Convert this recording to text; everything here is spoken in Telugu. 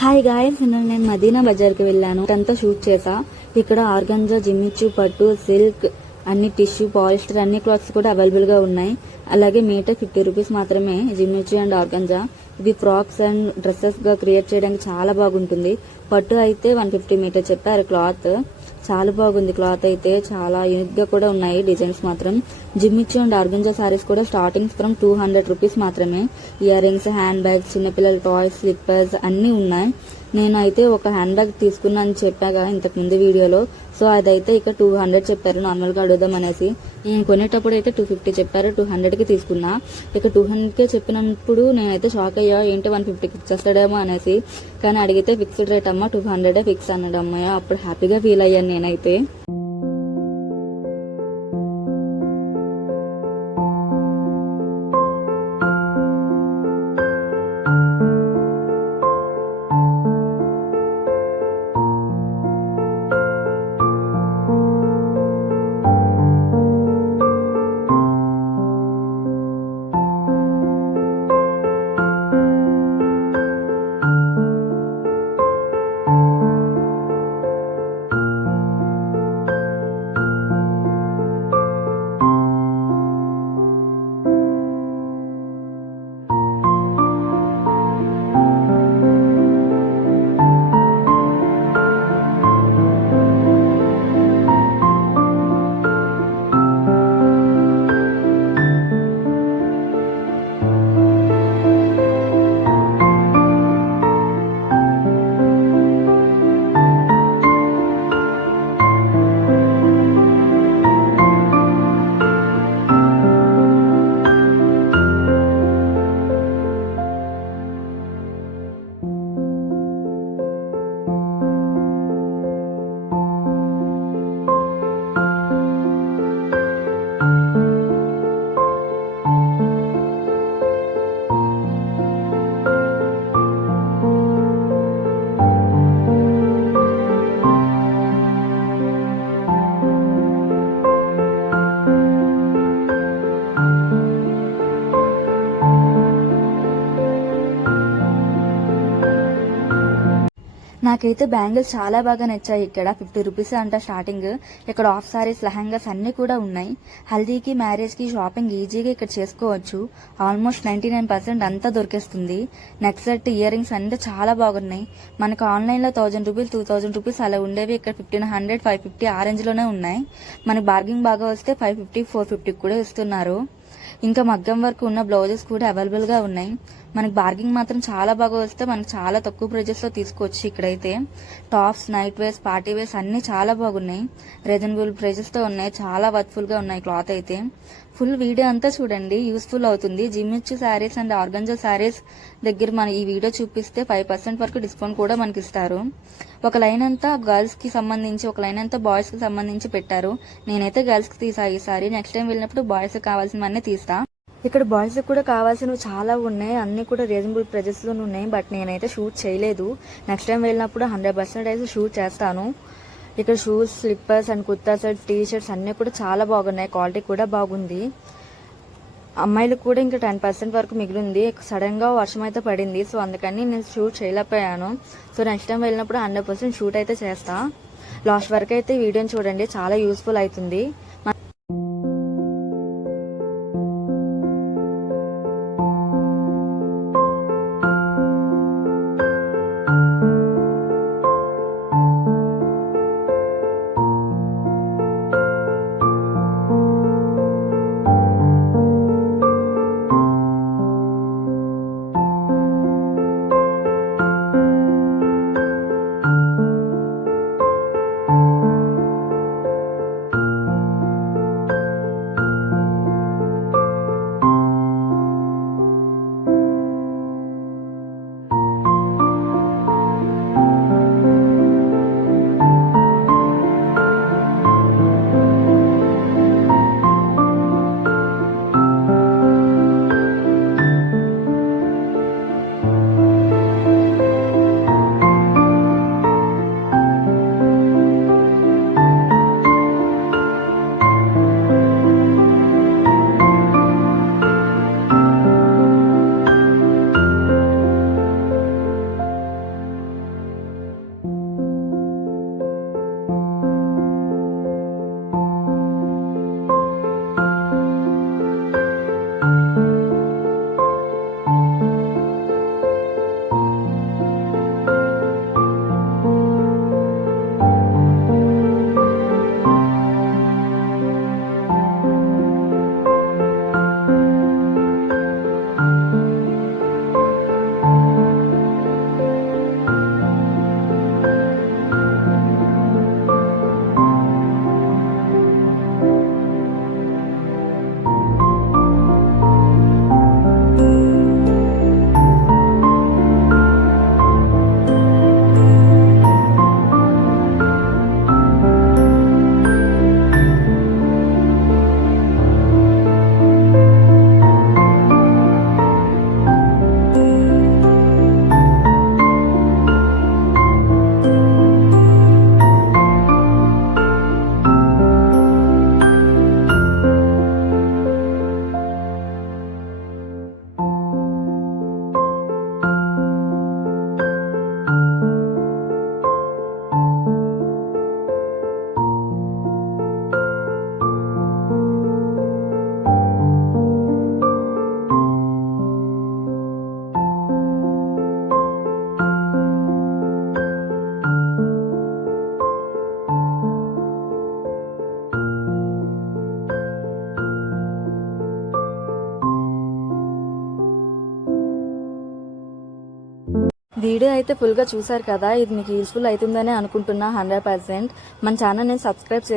హాయ్ గాయ్స్, నేను మదీనా బజార్కి వెళ్ళాను. అంతా షూట్ చేసా. ఇక్కడ ఆర్గంజా, జిమ్మిచ్చు, పట్టు, సిల్క్, అన్ని టిష్యూ, పాలిస్టర్ అన్ని క్లాత్స్ కూడా అవైలబుల్ గా ఉన్నాయి. అలాగే మీటర్ 50 రూపీస్ మాత్రమే జిమ్మిచ్చు అండ్ ఆర్గంజా. ఇవి ఫ్రాక్స్ అండ్ డ్రెస్సెస్ గా క్రియేట్ చేయడానికి చాలా బాగుంటుంది. పట్టు అయితే 150 మీటర్ చెప్పారు. క్లాత్ చాలా బాగుంది. క్లాత్ అయితే చాలా యూనిక్ గా కూడా ఉన్నాయి. డిజైన్స్ మాత్రం జిమ్మిచ్చు అండ్ ఆర్గంజా సారీస్ కూడా స్టార్టింగ్ ఫ్రమ్ 200 రూపీస్ మాత్రమే. ఇయర్ రింగ్స్, హ్యాండ్ బ్యాగ్స్, చిన్నపిల్లల టాయ్స్, స్లిప్పర్స్ అన్ని ఉన్నాయి. నేనైతే ఒక హ్యాండ్ బ్యాగ్ తీసుకున్నాను చెప్పాగా ఇంతకు ముందు వీడియోలో. సో అదైతే ఇక 200 చెప్పారు. నార్మల్ గా అడుగుదాం అనేసి నేను కొనేటప్పుడు అయితే 250 చెప్పారు. 200 కి తీసుకున్నా. ఇక 200 కే చెప్పినప్పుడు నేనైతే షాక్ అయ్యా, ఏంటి 150కి ఇచ్చేస్తాడేమో అనేసి. కానీ అడిగితే ఫిక్స్డ్ రేట్ అమ్మా, 200 ఫిక్స్ అన్నాడు. అమ్మయ్య, అప్పుడు హ్యాపీగా ఫీల్ అయ్యాను నేనైతే. నాకైతే బ్యాంగిల్స్ చాలా బాగా నచ్చాయి. ఇక్కడ 50 రూపీస్ అంట స్టార్టింగ్. ఇక్కడ ఆఫ్ సారీస్, లెహంగాస్ అన్ని కూడా ఉన్నాయి. హల్దీకి, మ్యారేజ్ కి షాపింగ్ ఈజీగా ఇక్కడ చేసుకోవచ్చు. ఆల్మోస్ట్ 99% అంతా దొరికేస్తుంది. నెక్ సెట్, ఇయర్ రింగ్స్ అన్ని చాలా బాగున్నాయి. మనకు ఆన్లైన్ లో 1000 రూపీస్, 2000 రూపీస్ అలా ఉండేవి. ఇక్కడ 1500, 550 ఆ రేంజ్ లోనే ఉన్నాయి. మనకి బార్గింగ్ బాగా వస్తే 550, 450 కూడా ఇస్తున్నారు. ఇంకా మగ్గం వరకు ఉన్న బ్లౌజెస్ కూడా అవైలబుల్ గా ఉన్నాయి. మనకి బార్గింగ్ మాత్రం చాలా బాగా వస్తే మనకి చాలా తక్కువ ప్రైజెస్ లో తీసుకోవచ్చు. ఇక్కడైతే tops, night wears, party wears అన్ని చాలా బాగున్నాయి. రీజనబుల్ ప్రైజెస్ తో ఉన్నాయి. చాలా వర్త్ఫుల్ గా ఉన్నాయి. క్లాత్ అయితే ఫుల్ వీడియో అంతా చూడండి, యూస్ఫుల్ అవుతుంది. జిమ్మిచ్చు శారీస్ అండ్ ఆర్గంజా శారీస్ దగ్గర మన ఈ వీడియో చూపిస్తే 5% వరకు డిస్కౌంట్ కూడా మనకి ఇస్తారు. ఒక లైన్ అంతా గర్ల్స్ కి సంబంధించి, ఒక లైన్ అంతా బాయ్స్ కి సంబంధించి పెట్టారు. నేనైతే గర్ల్స్ కి తీసా ఈసారి. నెక్స్ట్ టైం వెళ్ళినప్పుడు బాయ్స్ కి కావాల్సినవన్నీ తీస్తా. ఇక్కడ బాయ్స్ కూడా కావాల్సినవి చాలా ఉన్నాయి. అన్ని కూడా రీజనబుల్ ప్రైజెస్ లో ఉన్నాయి. బట్ నేనైతే షూట్ చేయలేదు. నెక్స్ట్ టైం వెళ్ళినప్పుడు 100% అయితే షూట్ చేస్తాను. ఇక్కడ shoes, slippers and kurta set, T shirts అన్ని కూడా చాలా బాగున్నాయి. క్వాలిటీ కూడా బాగుంది. అమ్మాయిలు కూడా ఇంకా 10% వరకు మిగిలింది. సడన్ గా వర్షం అయితే పడింది. సో అందుకని నేను షూట్ చేయలేకపోయాను. సో నెక్స్ట్ టైం వెళ్ళినప్పుడు 100% షూట్ అయితే చేస్తా. లాస్ట్ వరకు అయితే వీడియోని చూడండి, చాలా యూస్ఫుల్ అవుతుంది. వీడియో అయితే ఫుల్గా చూసారు కదా, ఇది మీకు యూస్ఫుల్ అవుతుందని అనుకుంటున్నా 100%. మన ఛానల్ని సబ్స్క్రైబ్